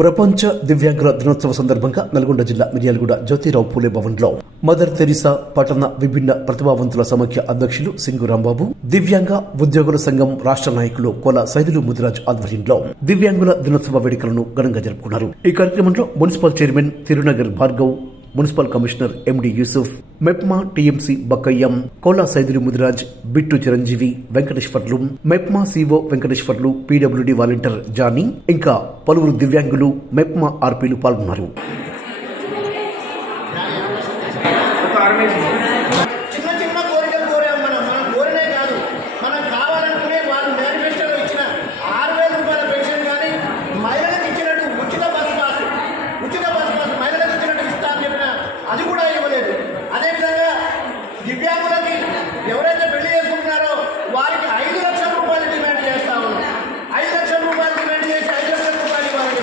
ప్రపంచ దివ్యాంగుల దినోత్సవ సందర్భంగా నల్గొండ జిల్లా మిర్యాలగూడ జ్యోతిరావు పూలే భవన్లో మదర్ తెరిసా పట్టణ విభిన్న ప్రతిభావంతుల సమాఖ్య అధ్యక్షులు సింగు రాంబాబు, దివ్యాంగ ఉద్యోగుల సంఘం రాష్ట్ర నాయకులు కోల సైదులు ముదిరాజ్ ఆధ్వర్యంలో దివ్యాంగుల దినోత్సవ వేడుకలను ఘనంగా జరుపుకున్నారు. ఈ కార్యక్రమంలో municipal chairman Tirunagar Bhargav, municipal commissioner MD Yusuf, MEPMA TMC Bakkayyam, Kola Saidulu Mudiraj, Bittu Chiranjeevi, Venkateswarlu, MEPMA CO Venkateswarlu, PWD volunteer Johnny, ఇంకా పలువురు దివ్యాంగులు, మెప్మా ఆర్పీలు పాల్గొన్నారు. అది కూడా ఇవ్వలేదు. అదేవిధంగా దివ్యాంగులకి ఎవరైతే పెళ్లి చేసుకుంటున్నారో వారికి 5 లక్షల రూపాయలు డిమాండ్ చేస్తా ఉన్నాం. 5 లక్షల రూపాయలు డిమాండ్ చేసి 5 లక్షల రూపాయలు ఇవ్వాలి.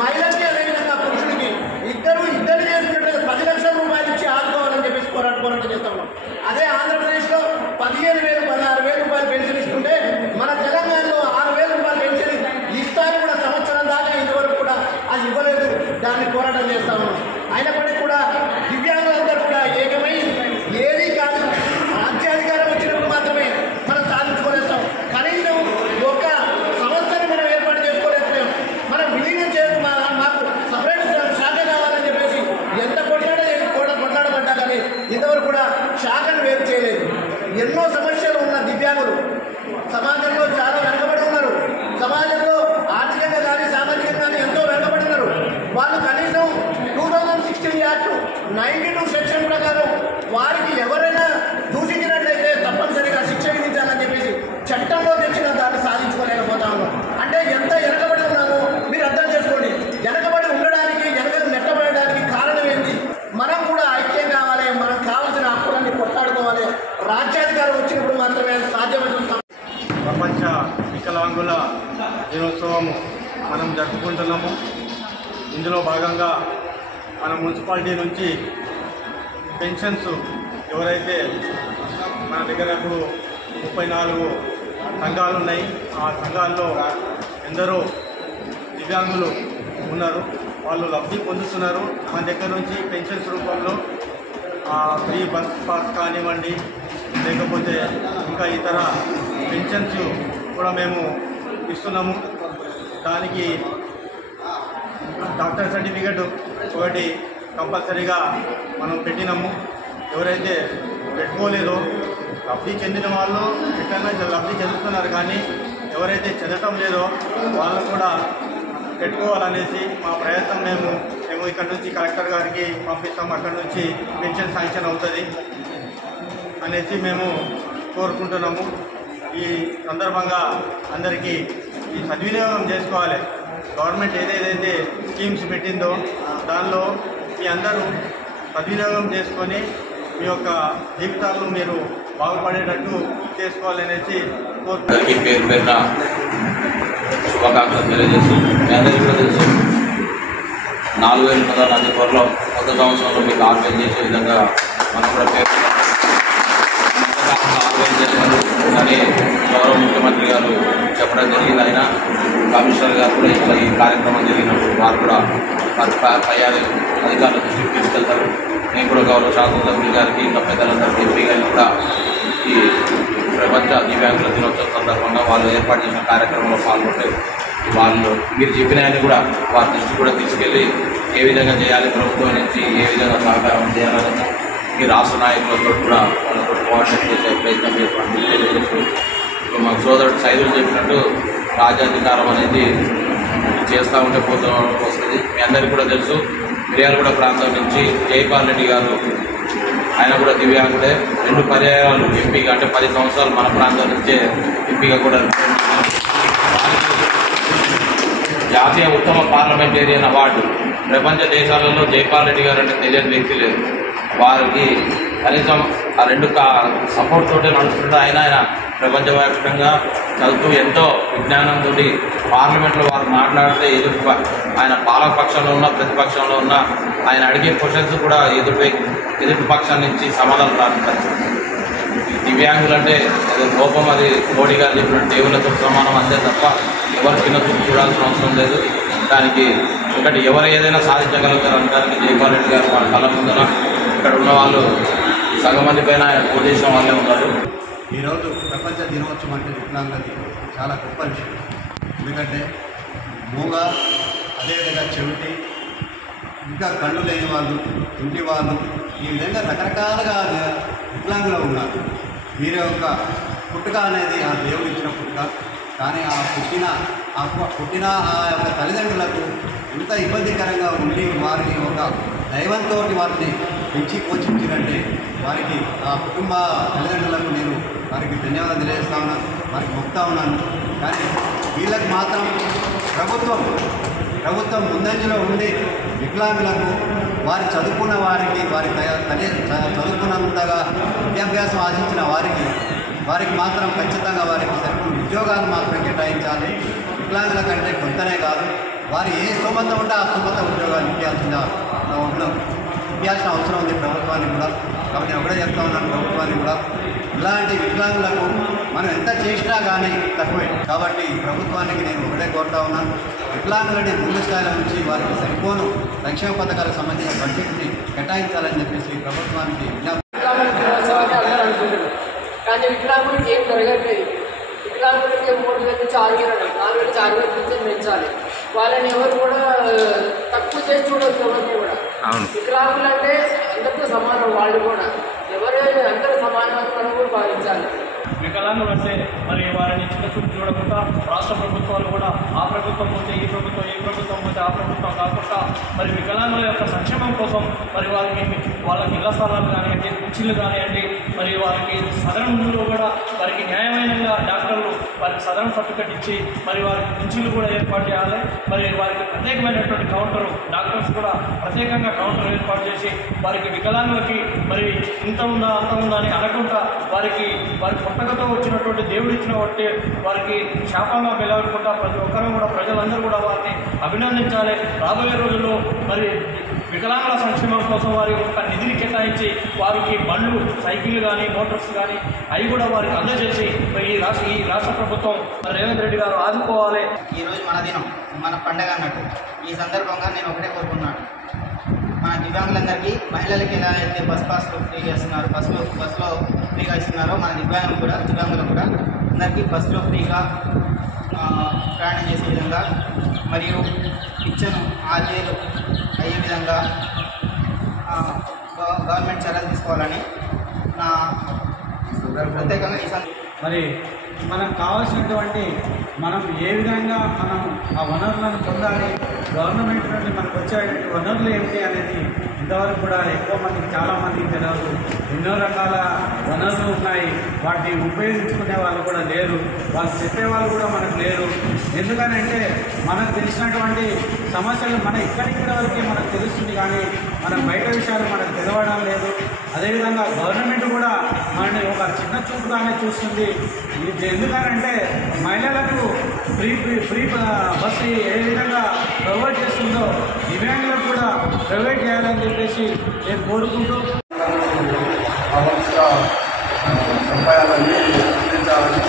మహిళలకి అదేవిధంగా పురుషుడికి ఇద్దరు చేసుకున్నట్టు 10 లక్షల రూపాయలు ఇచ్చి ఆదుకోవాలని చెప్పేసి పోరాటం చేస్తా ఉన్నాం. అదే ఆంధ్రప్రదేశ్లో 15,000, 16,000 రూపాయలు పెన్షన్ ఇస్తుంటే మన తెలంగాణలో 6,000 రూపాయలు పెన్షన్ ఇస్తారు కూడా. సంవత్సరం దాకా ఇంతవరకు కూడా అది ఇవ్వలేదు. దాన్ని పోరాటం చేస్తా ఉన్నాం. అయినప్పటికీ కూడా దివ్యాంగులందరూ కూడా ఏకమై ఏది కాదు రాజ్యాధికారం వచ్చినప్పుడు మాత్రమే మనం సాధించుకోలేస్తాం. కనీసం ఒక సంస్థని మనం ఏర్పాటు చేసుకోలేకపోయాం. మనం విలీనం చేసి మాకు సపరేట్ శాఖ కావాలని చెప్పేసి ఎంత కొట్లాడబడ్డా కానీ ఇంతవరకు కూడా శాఖను వేరు చేయలేదు. ఎన్నో సమస్యలు ఉన్న దివ్యాంగులు సమాజంలో చాలా వెనకబడి ఉన్నారు. సమాజంలో ఆర్థికంగా కానీ సామాజికంగా కానీ ఎంతో వెనకబడి ఉన్నారు. వాళ్ళు కనీసం 2016 యాక్ట్ 92 సెక్షన్ ప్రకారం వారికి ఎవరైనా దూషించినట్లయితే తప్పనిసరిగా శిక్ష విధించాలని చెప్పేసి చట్టంలో తెచ్చిన దాన్ని సాధించుకోలేకపోతా ఉన్నాం. అంటే ఎంత వెనకబడి ఉన్నామో మీరు అర్థం చేసుకోండి. వెనకబడి ఉండడానికి, వెనక నెట్టబడడానికి కారణం ఏంటి? మనం కూడా ఐక్యం కావాలి. మనకు కావాల్సిన హక్కులన్నీ కొట్లాడుకోవాలి. రాజ్యాధికారం వచ్చినప్పుడు మాత్రమే సాధ్యమవుతుంది. ప్రపంచ వికలాంగుల దినోత్సవము మనం జరుపుకుంటున్నాము. ఇందులో భాగంగా మన మున్సిపాలిటీ నుంచి పెన్షన్స్ ఎవరైతే మన దగ్గర ఇప్పుడు 34 సంఘాలు ఉన్నాయి. ఆ సంఘాల్లో ఎందరో దివ్యాంగులు ఉన్నారు. వాళ్ళు లబ్ధి పొందుతున్నారు. మన దగ్గర నుంచి పెన్షన్స్ రూపంలో ఫ్రీ బస్ పాస్ కానివ్వండి, లేకపోతే ఇంకా ఇతర పెన్షన్స్ కూడా మేము ఇస్తున్నాము. దానికి డాక్టర్ సర్టిఫికేట్ ఒకటి కంపల్సరీగా మనం పెట్టినాము. ఎవరైతే పెట్టుకోలేదో లబ్ధి చెందిన వాళ్ళు ఎట్లయినా లబ్ధి చెందుతున్నారు, కానీ ఎవరైతే చెందటం లేదో వాళ్ళు కూడా పెట్టుకోవాలనేసి మా ప్రయత్నం. మేము ఇక్కడ నుంచి కలెక్టర్ గారికి పంపిస్తాం. అక్కడ నుంచి పెన్షన్ శాంక్షన్ అవుతుంది అనేసి మేము కోరుకుంటున్నాము. ఈ సందర్భంగా అందరికీ ఈ సద్వినియోగం చేసుకోవాలి. గవర్నమెంట్ ఏదైతే స్కీమ్స్ పెట్టిందో దానిలో మీ అందరూ సద్వినియోగం చేసుకొని మీ యొక్క జీవితాలను మీరు బాగుపడేటట్టు చేసుకోవాలనేసి కోరుకుంటున్నాను. పేరు పేరున శుభాకాంక్షలు తెలియజేస్తూ మీ అందరికీ కూడా తెలుసు 4,000 అతి త్వరలో కొత్త సంవత్సరంలో మీకు ఆర్గనైజ్ చేసే విధంగా మనం కూడా పేరు ఆర్గనైజ్ చేశారు అని గౌరవ ముఖ్యమంత్రి గారు చెప్పడం జరిగింది. అయినా కమిషనర్ గారు కూడా ఇట్లా ఈ కార్యక్రమం జరిగినప్పుడు వారు కూడా పై అధికారుల దృష్టికి తీసుకెళ్తారు. నేను కూడా గౌరవ శాసనసభ్యులు గారికి ఇంకా పెద్దలందరికీ ఎంపీ గారికి కూడా ఈ ప్రపంచ దివ్యాంగుల దినోత్సవం సందర్భంగా వాళ్ళు ఏర్పాటు చేసిన కార్యక్రమంలో పాల్గొంటే వాళ్ళు మీరు చెప్పినాయని కూడా వారి దృష్టి కూడా తీసుకెళ్ళి ఏ విధంగా చేయాలి, ప్రభుత్వం నుంచి ఏ విధంగా సహకారం చేయాలని ఈ రాష్ట్ర నాయకులతో కూడా వాళ్ళతో కోఆర్డినేట్ చేసే ప్రయత్నం చేస్తామని తెలియజేస్తూ, ఇప్పుడు మా సోదరుడు సైదులు చెప్పినట్టు రాజ్యాధికారం అనేది చేస్తూ ఉంటే పోతూ వస్తుంది. మీ అందరికీ కూడా తెలుసు, మిర్యాలగూడ ప్రాంతం నుంచి జైపాల్ రెడ్డి గారు ఆయన కూడా దివ్యాంగుడే. 2 పర్యాయాలు ఎంపీగా, అంటే 10 సంవత్సరాలు మన ప్రాంతం నుంచే ఎంపీగా కూడా జాతీయ ఉత్తమ పార్లమెంటేరియన్ అవార్డు. ప్రపంచ దేశాలలో జైపాల్ రెడ్డి గారు అంటే తెలియని వ్యక్తి లేదు. వారికి కనీసం ఆ 2 సపోర్ట్ తోటే నడుస్తుంటే ఆయన ప్రపంచవ్యాప్తంగా చదువుతూ ఎంతో విజ్ఞానంతో పార్లమెంట్లో వారు మాట్లాడితే ఆయన పాలక పక్షంలో ఉన్న ప్రతిపక్షంలో ఉన్న ఆయన అడిగే క్వశ్చన్స్ కూడా ఎదుటి పక్షం నుంచి సమాధానం రాస్తారు. దివ్యాంగులంటే అది లోపం, అది మోడీ గారు చెప్పినట్టు దేవుళ్ళతో సమానం అంతే తప్ప ఎవరి చిన్న చూపు చూడాల్సిన అవసరం లేదు. దానికి ఒకటి ఎవరు ఏదైనా సాధించగలుగుతారు అనడానికి జైపాల్ రెడ్డి గారు వాళ్ళ కళ్ళ ముందర ఇక్కడ ఉన్న వాళ్ళు సగం మంది పైన ఓటు చేసిన వాళ్ళే ఉన్నారు. ఈరోజు ప్రపంచ దినోత్సవం అంటే వికలాంగులది చాలా గొప్ప విషయం. ఎందుకంటే మూగ, అదేవిధంగా చెవిటి, ఇంకా కళ్ళు లేని వాళ్ళు, ఇంటి వాళ్ళు, ఈ విధంగా రకరకాలుగా వికలాంగులు ఉన్నారు. వీరి యొక్క పుట్టుక అనేది ఆ దేవుడు ఇచ్చిన పుట్టుక. కానీ ఆ పుట్టిన ఆ యొక్క తల్లిదండ్రులకు ఎంత ఇబ్బందికరంగా ఉండి వారిని ఒక దైవంతో వారిని పెంచి పోషించినట్టే వారికి ఆ కుటుంబ తల్లిదండ్రులకు నేను వారికి ధన్యవాదాలు తెలియజేస్తా ఉన్నాను, వారికి మొక్తా ఉన్నాను. కానీ వీళ్ళకి మాత్రం ప్రభుత్వం ముందంజలో ఉండి వికలాంగులకు వారి చదువుకున్న వారికి చదువుకున్నంతగా విద్యాభ్యాసం ఆశించిన వారికి మాత్రం ఖచ్చితంగా వారికి సరిపడిన ఉద్యోగాలు మాత్రం కేటాయించాలి. వికలాంగుల కంటే కొంతనే కాదు, వారు ఏ స్తోమత ఉంటే ఆ స్తోమత ఉద్యోగాలు ఇప్పించాల్సిన అవసరం ఉంది ప్రభుత్వానికి కూడా. కాబట్టి నేను ఒకటే చెప్తా ఉన్నాను, ప్రభుత్వానికి కూడా ఇలాంటి వికలాంగులకు మనం ఎంత చేసినా కానీ తక్కువే. కాబట్టి ప్రభుత్వానికి నేను ఒకటే కోరుతా ఉన్నాను, వికలాంగులని ముందు స్థాయిలో నుంచి వారికి సరిపోను సంక్షేమ పథకాలకు సంబంధించిన బడ్జెట్ని కేటాయించాలని చెప్పేసి ప్రభుత్వానికి కానీ వికలాంగులకి ఏం జరగట్లేదు. వికలాంగులకి 3 వేల నుంచి 6 వేలు, 4 వేల నుంచి 6 వేల నుంచి పెంచాలి. వాళ్ళని ఎవరు కూడా తక్కువ చేసి చూడొద్దు. ఎవరికి కూడా వికలాంగులు అంటే అందరితో సమానం. వాళ్ళు కూడా అందరూ సమానంగా మనం కూడా భావించాలి. వికలాంగులు అంటే మరి వారిని చిన్న చూపు చూడకుండా రాష్ట్ర ప్రభుత్వాలు కూడా ఆ ప్రభుత్వం పోతే ఈ ప్రభుత్వం, ఈ ప్రభుత్వం పోతే ఆ ప్రభుత్వం కాకుండా మరి వికలాంగుల యొక్క సంక్షేమం కోసం మరి వాళ్ళకి ఇళ్ల స్థలాలు కానివ్వండి, కుర్చీలు కానివ్వండి, మరి వారికి సదనంలో కూడా వారికి న్యాయమైనగా డాక్టర్లు వారికి సదనం సర్టిఫికెట్ ఇచ్చి మరి వారికి కుర్చీలు కూడా ఏర్పాటు చేయాలి. మరి వారికి ప్రత్యేకమైనటువంటి కౌంటరు, డాక్టర్స్ కూడా ప్రత్యేకంగా కౌంటర్ ఏర్పాటు చేసి వారికి వికలాంగులకి మరి ఇంత ఉందా అంత ఉందా అని అనకుండా వారి పుట్టకతో వచ్చినటువంటి దేవుడు ఇచ్చిన బట్టి వారికి శాపంగా వెళ్ళకుండా ప్రతి ఒక్కరూ కూడా ప్రజలందరూ కూడా వారిని అభినందించాలి. రాబోయే రోజుల్లో మరి వికలాంగుల సంక్షేమం కోసం వారి ఒక నిధిని కేటాయించి వారికి బండ్లు, సైకిళ్ళు కానీ, మోటార్స్ కానీ అవి కూడా వారికి అందజేసి ఈ రాష్ట్ర ప్రభుత్వం రేవంత్ రెడ్డి గారు ఆదుకోవాలి. ఈరోజు మన దినం, మన పండగ అన్నట్టు. ఈ సందర్భంగా నేను ఒకటే కోరుకున్నాను, మన దివ్యాంగులందరికీ మహిళలకి ఎలా అయితే బస్ పాస్లో ఫ్రీగా ఇస్తున్నారు, బస్సులో ఫ్రీగా ఇస్తున్నారో మన దివ్యాంగులు కూడా అందరికీ బస్సులో ఫ్రీగా ప్రయాణం చేసే విధంగా మరియు పింఛను 6 వేలు అయ్యే విధంగా గవర్నమెంట్ చర్యలు తీసుకోవాలని నా ప్రత్యేకంగా ఈ మరి మనకు కావాల్సినటువంటి మనం ఏ విధంగా మనం ఆ వనరులను పొందాలి, గవర్నమెంట్ నుండి మనకు వచ్చేటువంటి వనరులు ఏమిటి అనేది ఇంతవరకు కూడా ఎక్కువ మందికి, చాలామందికి తెలియదు. ఎన్నో రకాల వనరులు ఉన్నాయి, వాటిని ఉపయోగించుకునే వాళ్ళు కూడా లేరు, వాళ్ళు చెప్పేవాళ్ళు కూడా మనకు లేరు. ఎందుకనంటే మనకు తెలిసినటువంటి సమస్యలు మన ఇక్కడికి వరకే మనకు తెలుస్తుంది, కానీ మన బయట విషయాలు మనకు తెలవడం లేదు. అదేవిధంగా గవర్నమెంట్ కూడా మనని ఒక చిన్న చూపుగానే చూస్తుంది. ఎందుకనంటే మహిళలకు ఫ్రీ బస్సు ఏ విధంగా ప్రొవైడ్ చేస్తుందో దివ్యాంగులకు కూడా ప్రొవైడ్ చేయాలని చెప్పేసి నేను కోరుకుంటూ సంపాదనని అందించాలని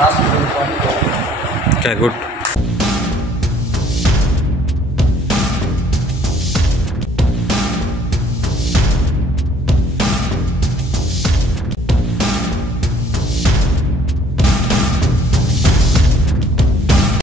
రాష్ట్ర ప్రభుత్వానికి గుడ్.